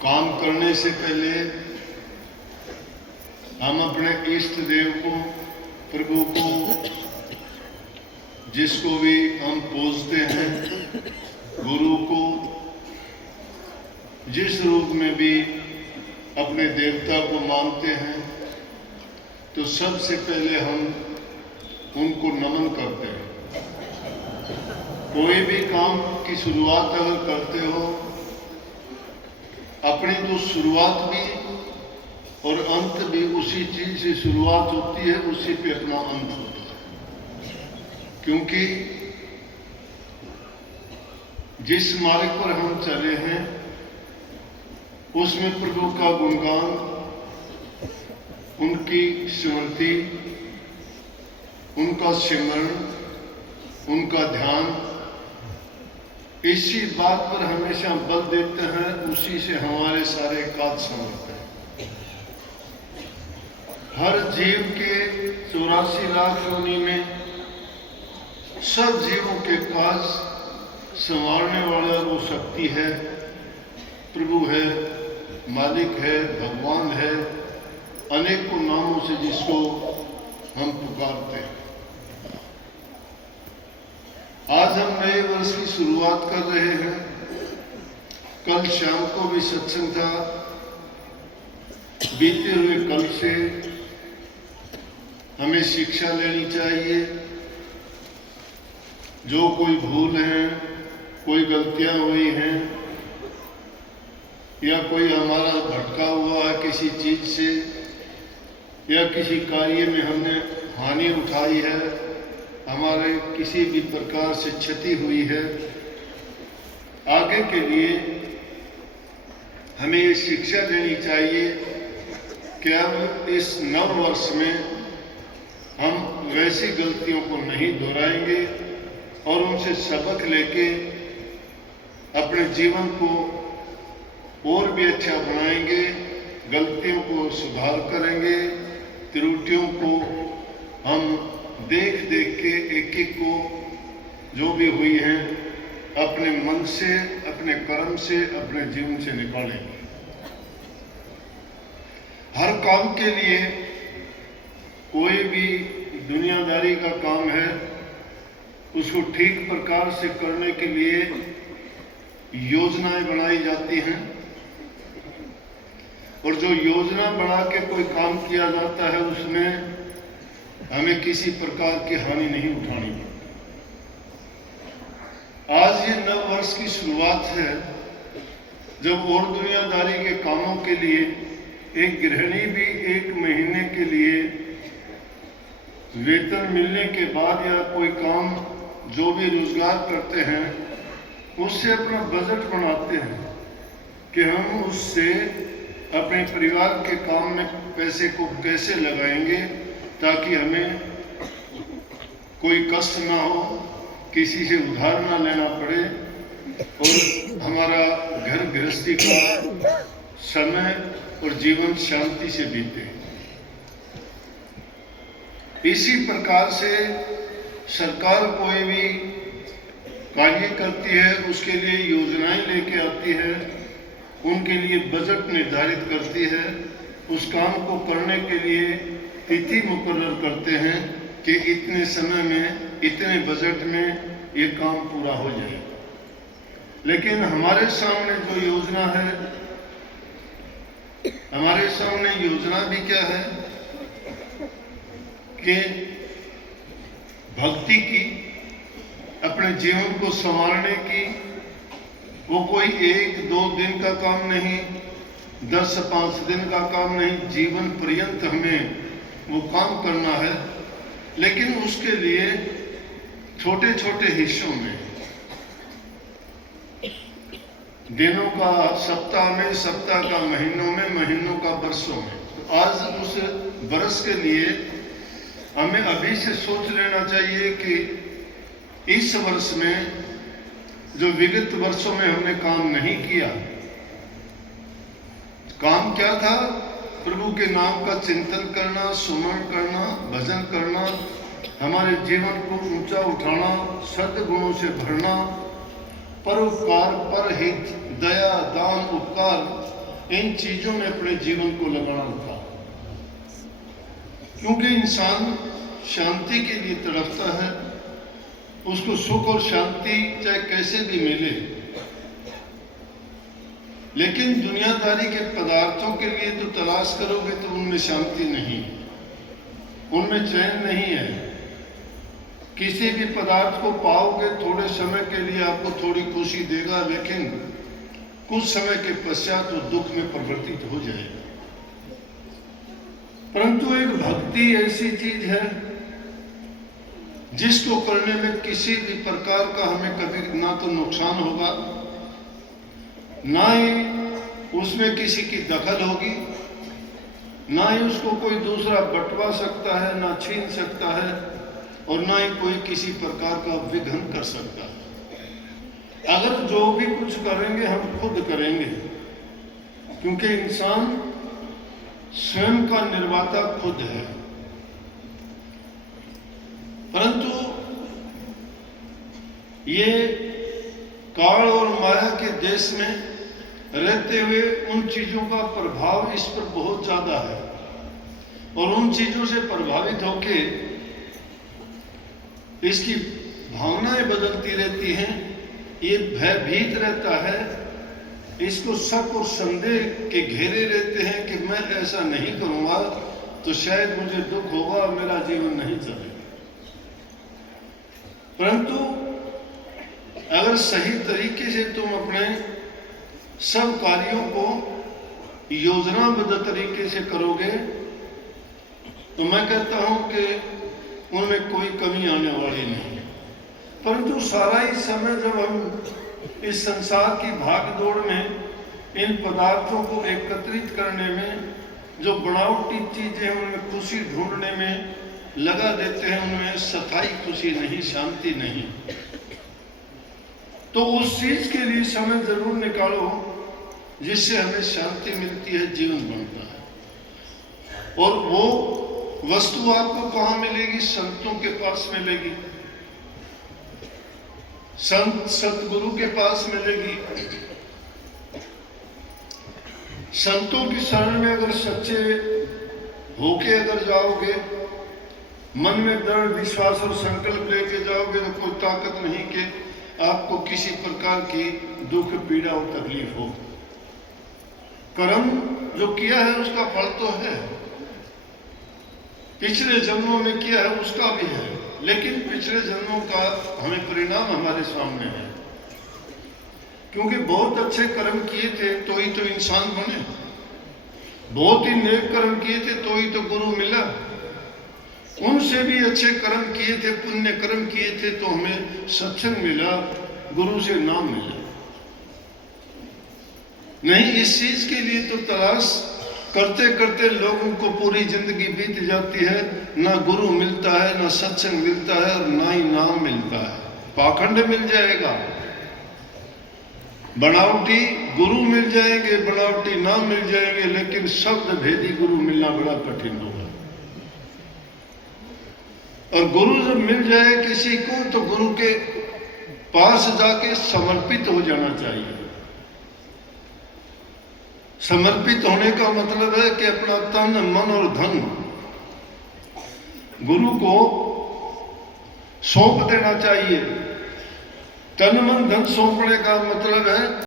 काम करने से पहले हम अपने इष्ट देव को, प्रभु को, जिसको भी हम पूजते हैं, गुरु को, जिस रूप में भी अपने देवता को मानते हैं, तो सबसे पहले हम उनको नमन करते हैं। कोई भी काम की शुरुआत अगर करते हो, अपनी तो शुरुआत भी और अंत भी उसी चीज से शुरुआत होती है, उसी पे अपना अंत होता है। क्योंकि जिस मार्ग पर हम चले हैं उसमें प्रभु का गुणगान, उनकी स्मृति, उनका सिमरण, उनका ध्यान, इसी बात पर हमेशा बल देते हैं। उसी से हमारे सारे कार्य समर्थ हैं। हर जीव के 84 लाख योनि में सब जीवों के काज संवारने वाला वो शक्ति है, प्रभु है, मालिक है, भगवान है, अनेकों नामों से जिसको हम पुकारते हैं। आज हम नए वर्ष की शुरुआत कर रहे हैं। कल शाम को भी सत्संग था। बीते हुए कल से हमें शिक्षा लेनी चाहिए। जो कोई भूल है, कोई गलतियां हुई हैं, या कोई हमारा भटका हुआ है किसी चीज से, या किसी कार्य में हमने हानि उठाई है, हमारे किसी भी प्रकार से क्षति हुई है, आगे के लिए हमें ये शिक्षा लेनी चाहिए कि अब इस नव वर्ष में हम वैसी गलतियों को नहीं दोहराएंगे और उनसे सबक लेके अपने जीवन को और भी अच्छा बनाएंगे, गलतियों को सुधार करेंगे, त्रुटियों को हम देख देख के एक एक को जो भी हुई है अपने मन से, अपने कर्म से, अपने जीवन से निकालेंगे। हर काम के लिए, कोई भी दुनियादारी का काम है, उसको ठीक प्रकार से करने के लिए योजनाएं बनाई जाती हैं, और जो योजना बना के कोई काम किया जाता है उसमें हमें किसी प्रकार की हानि नहीं उठानी पड़ती। आज ये नव वर्ष की शुरुआत है, जब और दुनियादारी के कामों के लिए एक गृहिणी भी 1 महीने के लिए वेतन मिलने के बाद या कोई काम जो भी रोजगार करते हैं उससे अपना बजट बनाते हैं कि हम उससे अपने परिवार के काम में पैसे को कैसे लगाएंगे ताकि हमें कोई कष्ट ना हो, किसी से उधार ना लेना पड़े और हमारा घर गृहस्थी का समय और जीवन शांति से बीते। इसी प्रकार से सरकार कोई भी कार्य करती है, उसके लिए योजनाएं लेके आती है, उनके लिए बजट निर्धारित करती है, उस काम को करने के लिए तिथि मुकर्रर करते हैं कि इतने समय में, इतने बजट में ये काम पूरा हो जाए। लेकिन हमारे सामने जो योजना है, हमारे सामने योजना भी क्या है कि भक्ति की, अपने जीवन को संवारने की। वो कोई 1-2 दिन का काम नहीं, 10-5 दिन का काम नहीं, जीवन पर्यंत हमें वो काम करना है। लेकिन उसके लिए छोटे छोटे हिस्सों में, दिनों का सप्ताह में, सप्ताह का महीनों में, महीनों का वर्षों में। तो आज उस वर्ष के लिए हमें अभी से सोच लेना चाहिए कि इस वर्ष में जो विगत वर्षों में हमने काम नहीं किया, काम क्या था? प्रभु के नाम का चिंतन करना, सुमरण करना, भजन करना, हमारे जीवन को ऊंचा उठाना, सद्गुणों से भरना, परोपकार, परहित, दया, दान, उपकार, इन चीजों में अपने जीवन को लगाना था, क्योंकि इंसान शांति के लिए तड़पता है। उसको सुख और शांति चाहे कैसे भी मिले, लेकिन दुनियादारी के पदार्थों के लिए तो तलाश करोगे तो उनमें शांति नहीं, उनमें चैन नहीं है। किसी भी पदार्थ को पाओगे थोड़े समय के लिए आपको थोड़ी खुशी देगा, लेकिन कुछ समय के पश्चात वो दुख में परिवर्तित हो जाएगा। परंतु एक भक्ति ऐसी चीज है जिसको करने में किसी भी प्रकार का हमें कभी ना तो नुकसान होगा, ना ही उसमें किसी की दखल होगी, ना ही उसको कोई दूसरा बंटवा सकता है, ना छीन सकता है, और ना ही कोई किसी प्रकार का विघ्न कर सकता है। अगर जो भी कुछ करेंगे हम खुद करेंगे, क्योंकि इंसान स्वयं का निर्माता खुद है। परंतु ये काल और माया के देश में रहते हुए उन चीजों का प्रभाव इस पर बहुत ज्यादा है, और उन चीजों से प्रभावित होके इसकी भावनाएं बदलती रहती हैं। ये भयभीत रहता है, इसको शक और संदेह के घेरे रहते हैं कि मैं ऐसा नहीं करूंगा तो शायद मुझे दुख होगा और मेरा जीवन नहीं चलेगा। परंतु अगर सही तरीके से तुम अपने सब कार्यों को योजनाबद्ध तरीके से करोगे तो मैं कहता हूं कि उनमें कोई कमी आने वाली नहीं है। परंतु सारा ही समय जब हम इस संसार की भागदौड़ में इन पदार्थों को एकत्रित करने में, जो बनावटी चीजें उनमें खुशी ढूंढने में लगा देते हैं, उनमें सफाई खुशी नहीं, शांति नहीं, तो उस चीज के लिए समय जरूर निकालो जिससे हमें शांति मिलती है, जीवन बनता है। और वो वस्तु आपको कहां मिलेगी? संतों के पास मिलेगी, संत सतगुरु के पास मिलेगी। संतों की शरण में अगर सच्चे होके अगर जाओगे, मन में दृढ़ विश्वास और संकल्प लेके जाओगे, तो कोई ताकत नहीं कि आपको किसी प्रकार की दुख, पीड़ा और तकलीफ हो। कर्म जो किया है उसका फल तो है, पिछले जन्मों में किया है उसका भी है, लेकिन पिछले जन्मों का हमें परिणाम हमारे सामने है। क्योंकि बहुत अच्छे कर्म किए थे तो ही तो इंसान बने, बहुत ही नेक कर्म किए थे तो ही तो गुरु मिला, उनसे भी अच्छे कर्म किए थे, पुण्य कर्म किए थे तो हमें सत्संग मिला, गुरु से नाम मिला। नहीं, इस चीज के लिए तो तलाश करते करते लोगों को पूरी जिंदगी बीत जाती है, ना गुरु मिलता है, ना सत्संग मिलता है, और ना ही नाम मिलता है। पाखंड मिल जाएगा, बनावटी गुरु मिल जाएंगे, बनावटी नाम मिल जाएंगे, लेकिन शब्द भेदी गुरु मिलना बड़ा कठिन होगा। और गुरु जब मिल जाए किसी को तो गुरु के पास जाके समर्पित हो जाना चाहिए। समर्पित होने का मतलब है कि अपना तन, मन और धन गुरु को सौंप देना चाहिए। तन, मन, धन सौंपने का मतलब है